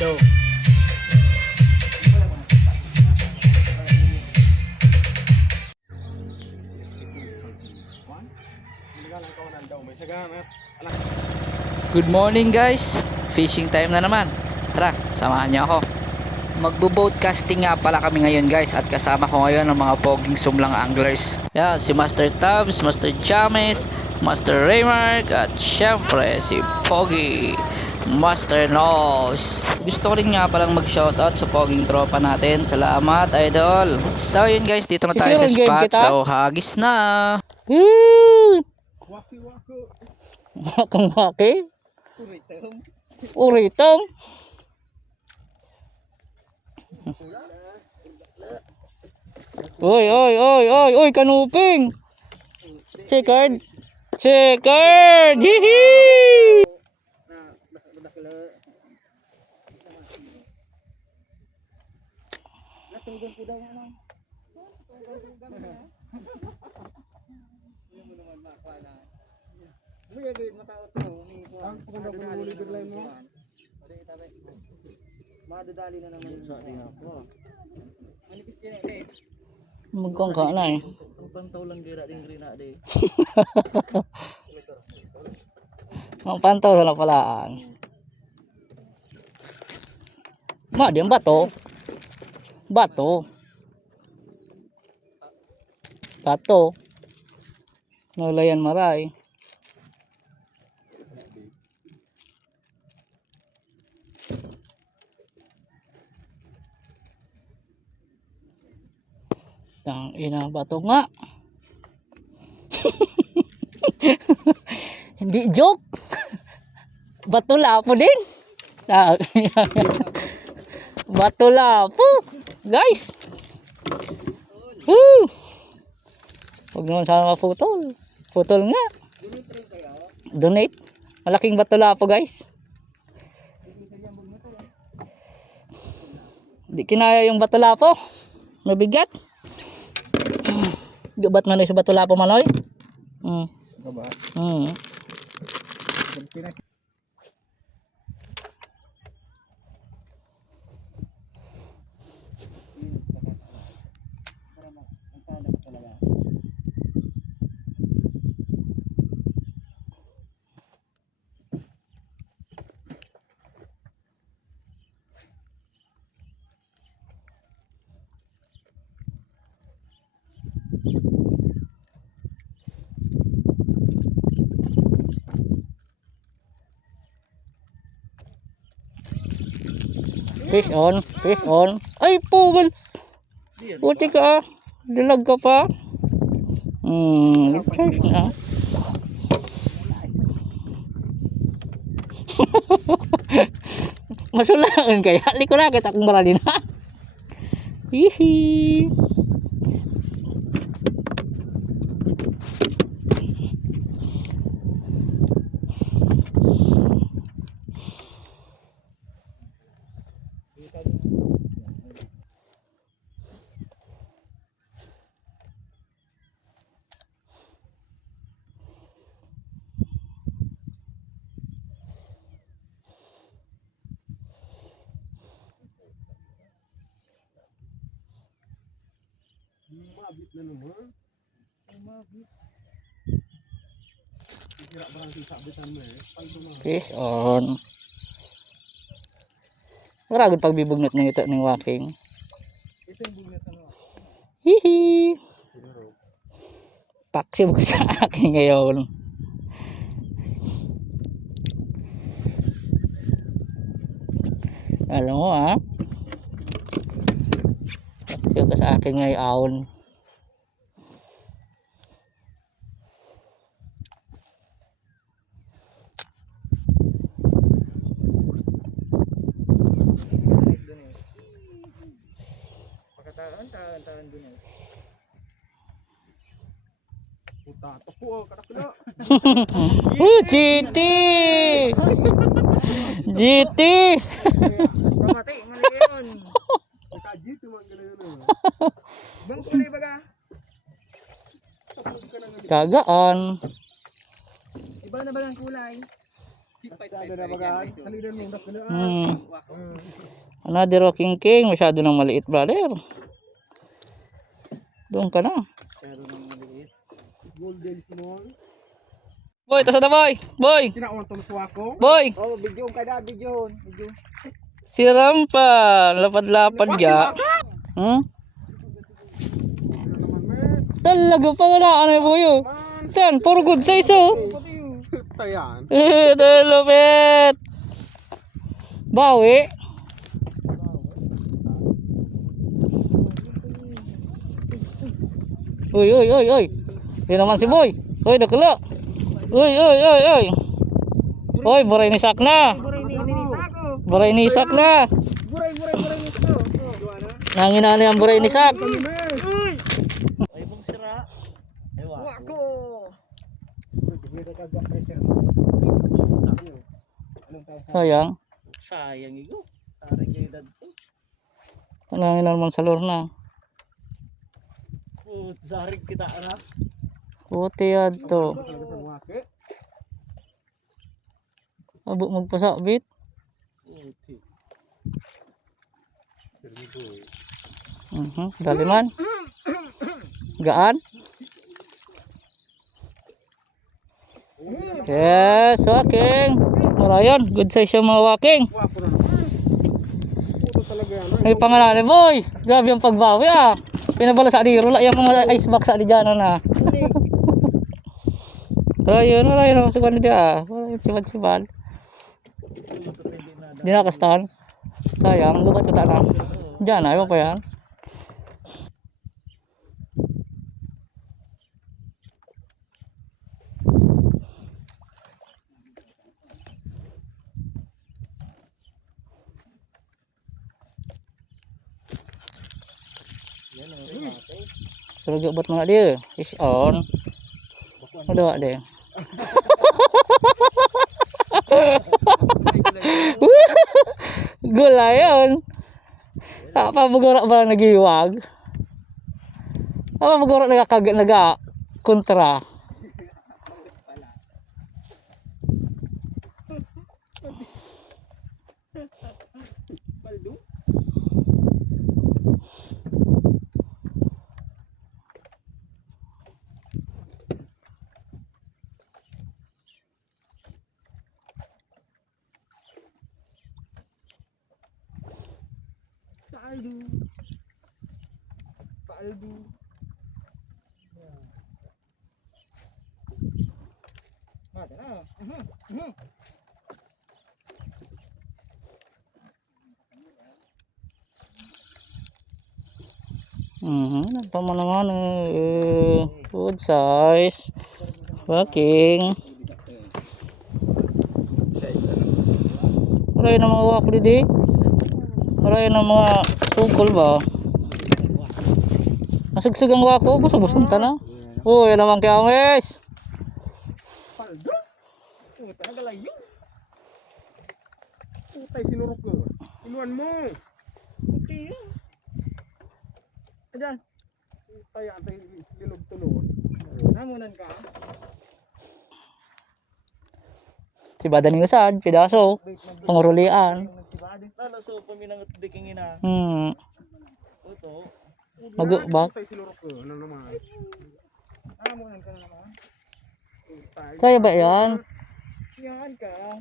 Ronaldo. Good morning guys, fishing time na naman. Tara, samahan niyo ako. Magbo-boat casting nga pala kami ngayon guys, at kasama ko ngayon ang mga poging sumlang anglers. Yan, si Master Tabs, Master James, Master Raymark, at syempre si Pogi, Master Nose. Gusto ko rin nga palang mag-shoutout sa poging tropa natin. Salamat idol. So yun guys, dito na tayo sa spot. So hagis na. Waki? Uritong. Oy, kanuping. Checkered. Hihi. Madadali na naman yung sa ating ako. Manipis kaya eh. Magkong ka na eh. Ang pantaw lang dira ding grina de. Ang pantaw sa palaan. Ma, di ang bato. Bato. Nulayan maray. Tang ina, bato nga. Hindi joke. Bato lapo din. Bato lapo. Guys. Woo. Huwag naman sana maputol. Putol nga. Donate. Malaking bato lapo guys. Hindi kinaya yung bato lapo. Mabigat. Gabat man sa bato lapo manoy. Gabat. Fish on. Ay, pugol. Puti ka. Dilag ka pa. Fish na. Masulaan kaya. Liko na kita kung marali na. Hihi. Mabit na naman. Mabit. Kira barang si sabitan mo eh. Fish on. Maragod pagbibugnot ng ito ng walking. Ito yung bugnat ano. Hihi. Paksi mo sa akin ngayon. Alam mo ha. Paksi mo sa akin ngayon. Tahan dun eh. Puta, tapo kataklo. GT. Pamati, mali yun. Naka-GT man gano'n. Bang kulay baga. Kagaan. Iba na ba ng kulay? Ada na bagaan. Halidan mo dak na. Another rocking king, masyado nang maliit, brother. Doon ka na. Pero nang maliit. Golden small. Boy, tasa na boy. Boy. Kinaon to tuwa ko. Boy. Oh, video kada video. Si Rampa, lapad-lapad ga. Talaga pa wala ano yung boyo. Yan, puro good size oh. Tayan. Lupit. Bawi. Uy. Yan naman si boy. Uy, nakala. Uy. Uy, buray ni sak na. Buray ni sak na. Buray. Nangin na ang buray ni sak. Ay, bang sira. Ay, wako. Sayang. Sayang igo. Taring kay dad to. Nangin na naman sa lorna. Oh, darig kita na. Puti yan to. Abo magpasabit. Dali man. Gaan. Yes, walking. Marayon, good size yung mga walking. May pangalan boy. Grabe yung pagbawi ah. Pinabala sa adiro la yung mga ice box sa adyan na. Ayun, wala yun naman sa kanila ah. Wala yun sibad-sibad. Di na kastan. Sayang, gubat ko na. Diyan na, ayaw pa yan. Suruh buat mana dia? Fish on. Ada dia. Gula yun. Apa bergerak barang nagiwag? Apa bergerak nagakagat naga kontra? Paldu. Ada na. Naman good size. Walking. Maray na mga wako di. Maray na mga sukol ba? Masagsagang wako, busog-busog ta na. Oh, yan naman kaya mes. Paldu. Talaga lang yun. Putay sinurok ko. Inuan mo. Okay. Ayan. Putay antay dilog tulod. Namunan ka. Si badan ng usad, pidaso, pangurulian. Lalo so paminangot diking ina. Oto. Mag-bak. Putay sinurok ko. Ano naman? Namunan ka na naman. Kaya ba yan? Yan ka.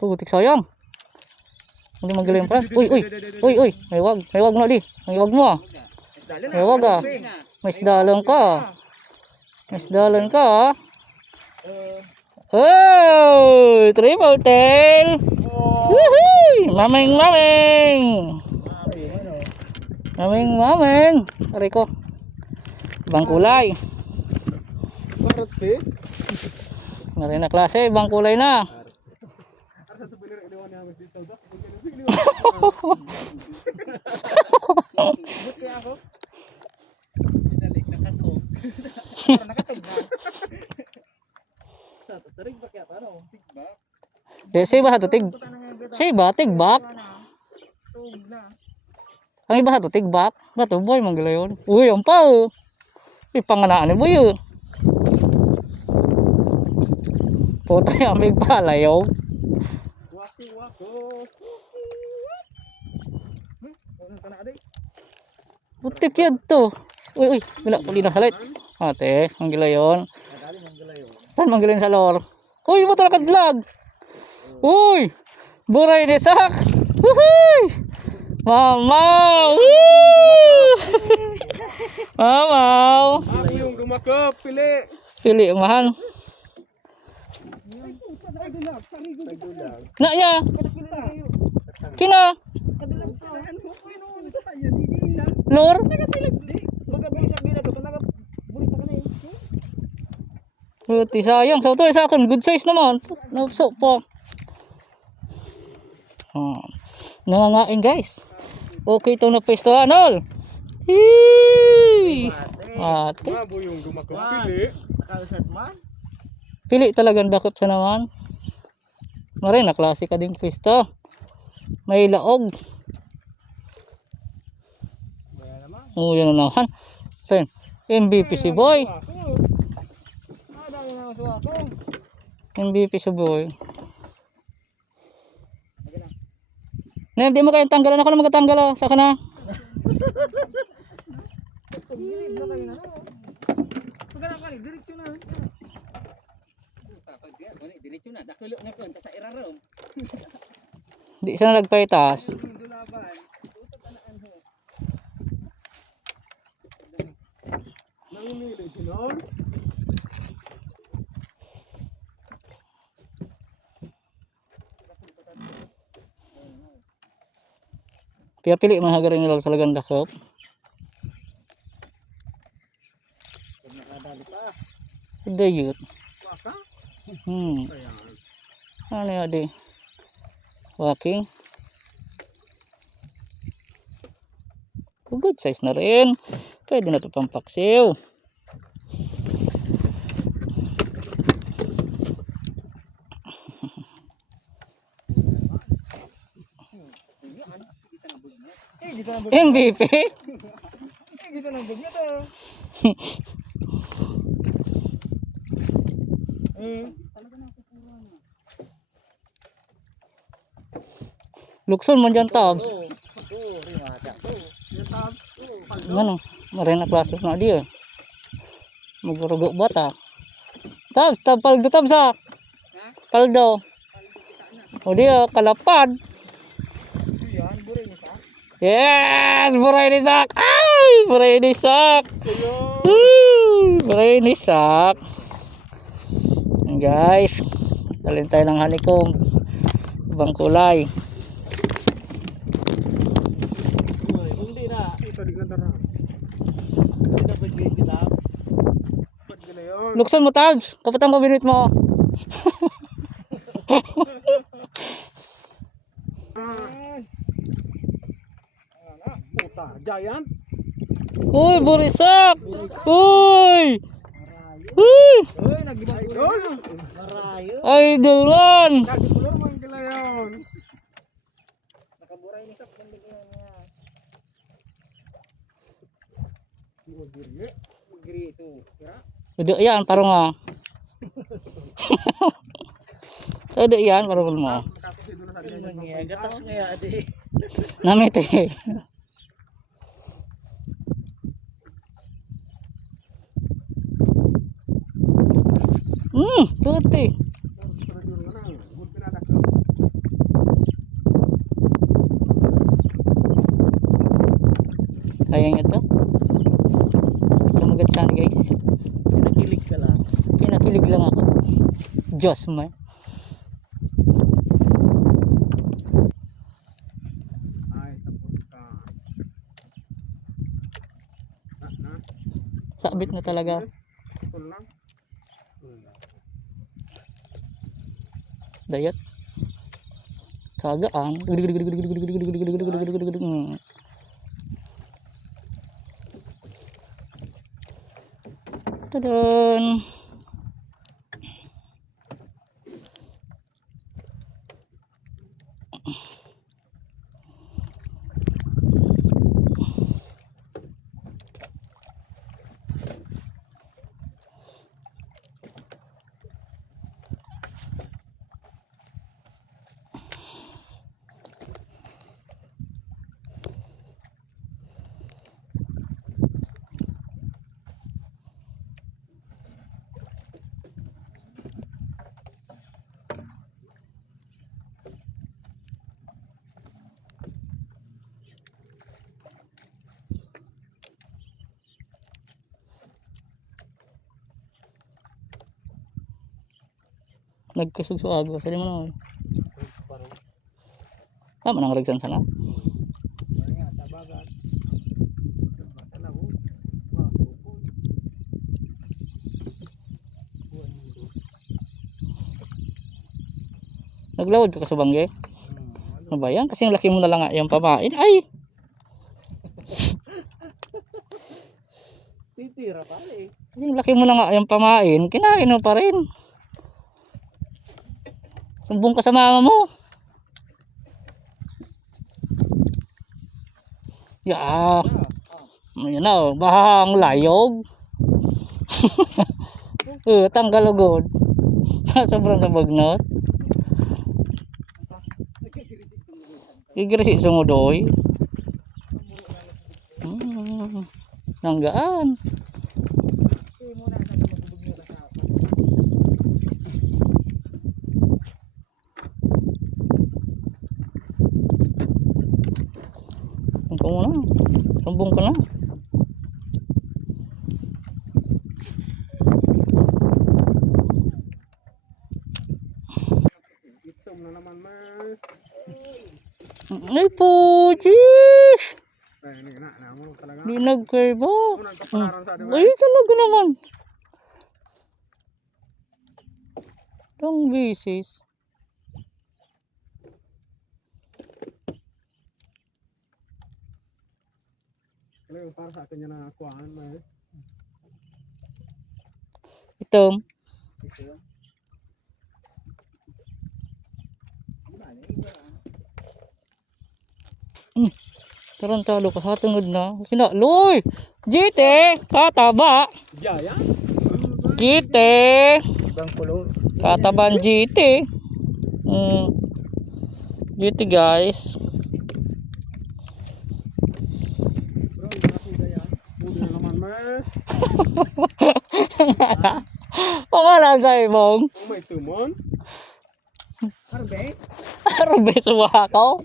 Putik sayang. Hindi magaling pa. Uy. May wag na di. May wag mo ah. May wag ah. May isdalan ka. May isdalan ka ah. Oh, triple tail. Woohoo! Maming. Aray ko. Ibang kulay. Parot pe. Ngayon na klase, ibang kulay na. Buti ako. Dinalik nakatog. Nakatog na. Tarig ba kaya ano? Tigbak. Say ba to tig? Say ba tigbak? Tug na. Ang iba to tigbak. Bato boy manggalayon. Uy, ang pa oh. Ipanganaan ni boy oh. Puta yung amig palayaw. Wako, wako. Ano ka na aday? Butik yan to. Uy, wala ko na halit. Ate, ang gila yun. Nadali mong galayo. Saan manggaling sa lor? Uy, mo talaga vlog. Uy, buray ni sak. Uhuy! Mamaw! Woo! Mamaw! Ako yung lumakop, pili. Pili mahal. Na ya. Kina. Lor. Buti sayang. Sa ito sa akin. Good size naman. Napso po. Nangangain guys. Okay itong napesto. Anol. Hii. Ate. Mabo yung lumakop, pili. Nakausat man. Pili talagang dakot siya naman. Maray na klase ka ding pwesto. May laog. Oh, yan na naman. So, MVP si boy. MVP si boy. Na, hindi mo kayong tanggalan. Ako na magtatanggal. Saka na. Di siya na nagpaitas. Kaya pili mga hagaring nila sa lagang dakop. Dayut. Ano yun di? Walking. Good size na rin. Pwede na ito pang paksiw. MVP? Gisa ng bug niya to. Lukson mo dyan, Tabs. Ano? Marin na klase na dia. Magurugok bata. Tabs, paldo Tabs ha. Paldo. O dia, kalapad. Yes! Buray ni Sak! Ay! Buray ni Sak! Buray ni Sak! Guys, talin tayo ng honeycomb. Ibang kulay. Hindi na. Ito di ganda na. Ito ba di kita? Pag gila yun. Lukson mo, Tabs. Kapatang pabinit mo. Puta, giant. Uy, burisak! Uy! Uy! Uy, naglibang idol. Marayo. Idolan! Nagpulor mang gila yun. Nakaburay ni Sak ng bigyan niya. Giri ito. Kira? Udah yan, parang nga. Udah yan, parang mo. Gatas nga adi. Namit eh. Tuti. Kaya nyo to? Kamagat sana guys. Pinakilig ka lang. Pinakilig lang ako. Diyos man. Ay, tapos ka. Sabit na talaga. Ito lang. Dayat. Kagaan. Tadaan. Nagkusugso agos. Sali mo na. Parang. Tama nang ragsan sana. Kaya tabagat. Masala ko. Bakupon. Buwan mundo. Naglawad ka sa bangge. Ano ba yan? Kasi ang laki mo na lang nga yung pamain. Ay! Titira pala eh. Yung laki mo na nga yung pamain. Kinain mo pa rin. Sumbong ka sa mama mo. Ya. Ayan na oh. Bahang layog. Tanggal agad. Sobrang sabagnot. Igresik sungudoy. Nanggaan. Sumbong mo na. Sumbong ka na. Itom na naman ma. Ay po, jeez. Ay, na mo talaga. Di nagkaiba. Mo nagpapalaran sa atin. Ay, talaga naman. Itong bisis. Ano yung para sa atin yan na kuhaan ma. Itom. Tarantalo ka sa tungod na. Sinaloy! Jite! Kataba! Jaya? Jite! Ibang kulo. Kataban jite. Jite guys. Bro, hindi na kuda yan. Kuda na naman ma. Pangalan sa ibong. Kung may tumon. Harbe? Arabe suwa ko.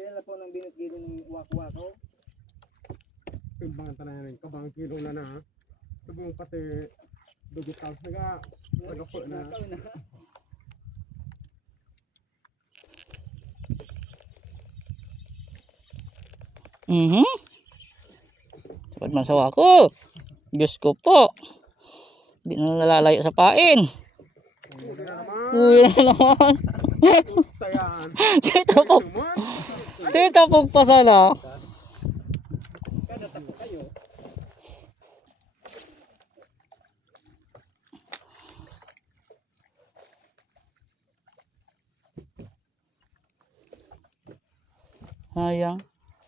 Kilala po ng binit-gilo ng wako-wako. Ibang tanan yan. Kabang kilo na na. Sabi mo pati dugot house nagapo na. Sapat man sawa ko. Diyos ko po. Hindi na nalalayo sa pain. Kuda na naman. Uy na naman. Tayaan. Dito po. Tumon. Dito po pa sana. Kada tako kayo. Sayang.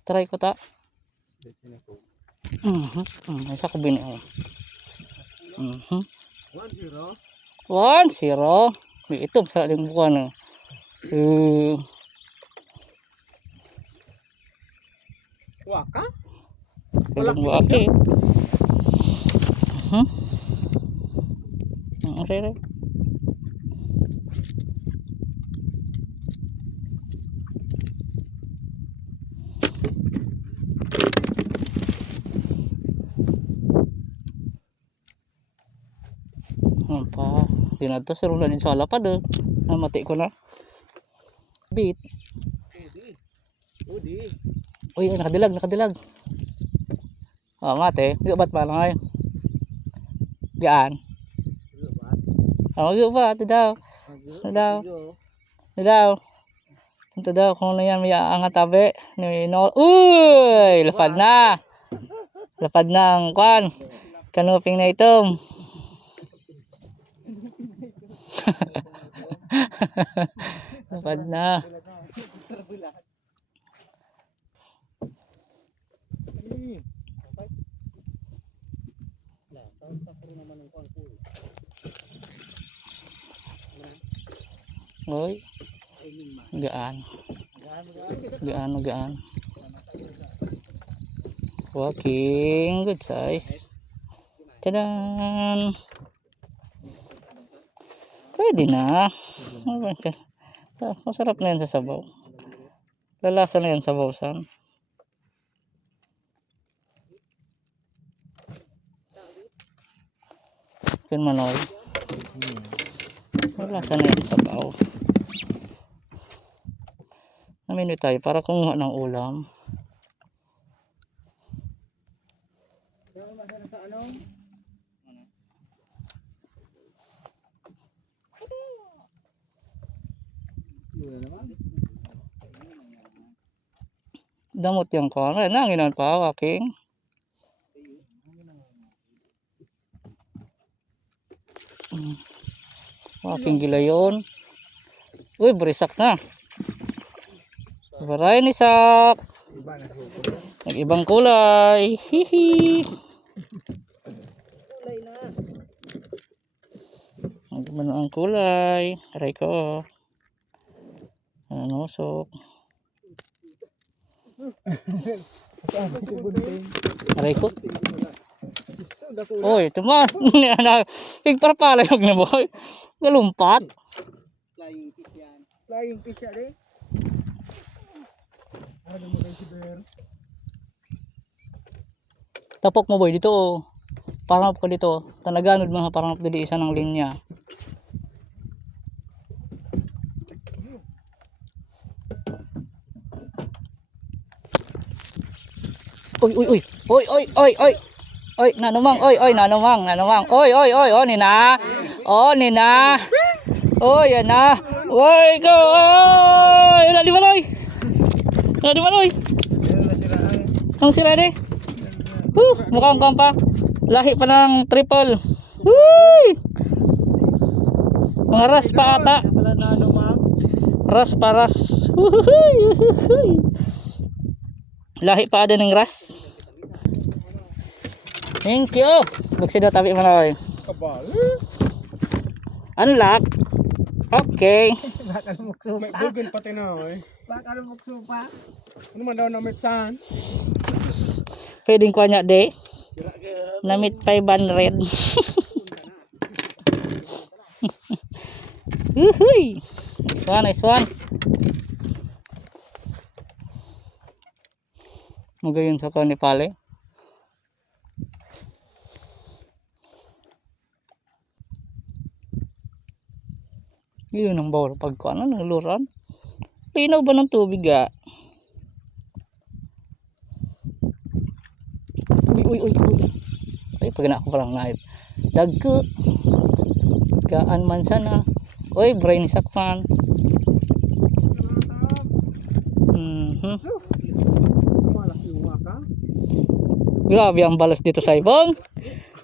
Try ko ta. Isa ko bini. 1-0. 1-0. Ito sa ating bukan. Waka? Walang waki. Okay. Pa, di na to sirulan din sa lapad eh. Mati ko na. Bit. Udi. Uy, nakadilag. Oh, mate, di ba't pa lang ay? Gaan. Oh, di ba? Ito daw. Ito daw kung ano yan may angat tabi. Uy, lapad na. Lapad na ang kwan. Kanuping na ito. Lapad na. Uy. Gaan. Walking. Good size. Tadan. Pwede na. Masarap na yan sa sabaw. Lalasa na yan sa bawsan. Yun manoy. Lalasa na yan sa baw. Namini tayo para kumuha ng ulam. Sa ano? Wala naman. Damot yung kona. Nanginan pa waking. Waking gilayon. Uy, berisak na. Baray ni sak. Iba na suko. Nag-ibang kulay. Hihi. Kulay na. Nag-iba na ang kulay. Aray ko. Nanusok. Aray ko. Oy, tuman. Pigparapala yung na boy. Galumpat. Flying fish yan. Flying fish yan eh. Ano mo kayo si Bear? Tapok mo boy dito oh. Parang ko dito. Tanaganod mga parang dili isa ng linya. Oy oy oy. Oy oy oy oy. Oy nanumang oy oy nanumang. Oy oy oy oh nina. Oh nina. Oy yan na. Oy go. Oy na di maloy. Na di maloy. Ang sila ni. Mukhang kampa. Lahi pa ng triple. Uy! Mga ras pa ata. Wala na ano ma'am. Ras pa ras. Uhuy! Lahi pa ada ng ras. Thank you. Bagsido tabi manoy. Kabal. Unlock. Okay. Bakal mukso pa. May burgen pati na eh. Bakal mukso pa. Ano man daw na metsan? Pwedeng kuha niya de. Namit 500. Uhuy! Nice one. Magayon sa kani pale. Yun ang bawal pagkuhan. Ano luran? Linaw ba ng tubig ah? Uy. Ay, pag na ako parang naib. Dagko. Gaan man sana. Uy, brain sakpan. Malaki yung waka. Grabe ang balas dito sa ibong.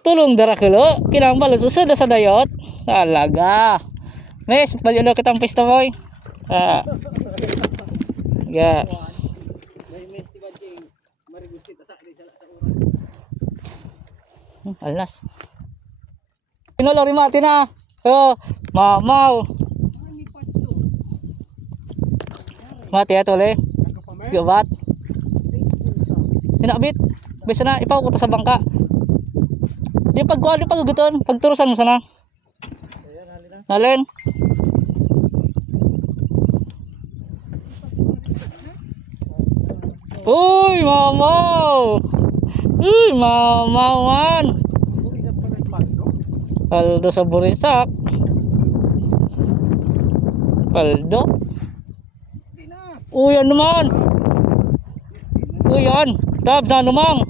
Tulong darakelo. Kinang balas usod sa dayot. Talaga. Mes, palyulo kitang pista boy. Yeah. May festival king. Marigusti ta sa oras. Alas. Pinolori mati na. Oh, mamaw. Mati ato le. Ano pa may? Gabat. Sinabit. Bisa na ipaw ko ta sa bangka. Di pagkuha di paguguton, pagturusan mo sana. Nalin. Uy, mamaw. Uy, mamawan. Uligat pa ng paldo. Paldo sa burisak. Paldo. Uy, ano naman? Uy, yan. Tabs na namang.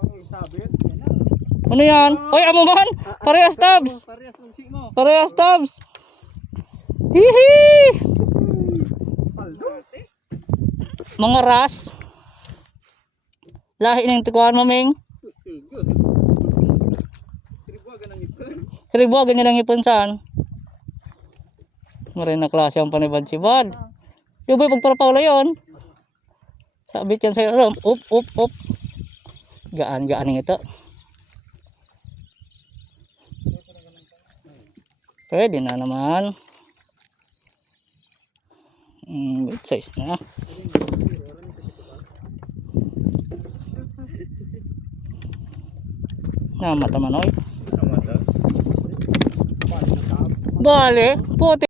Ang isabit. Ano yan? Uy, amo man. Parehas tabs. Parehas ng chik mo. Parehas tabs. Hihi. Paldo. Mga ras. Lahi ng tukuhan maming. Sugod. Tribuagan ng ipon. Tribuagan nilang ipon saan? Maray na klase ang panibad si Bad. Yung ba pagparapawla yun? Sabit yan sa'yo. Up. Gaan ito. Pwede na naman. Good size na. Namata manoy. Bale, puti.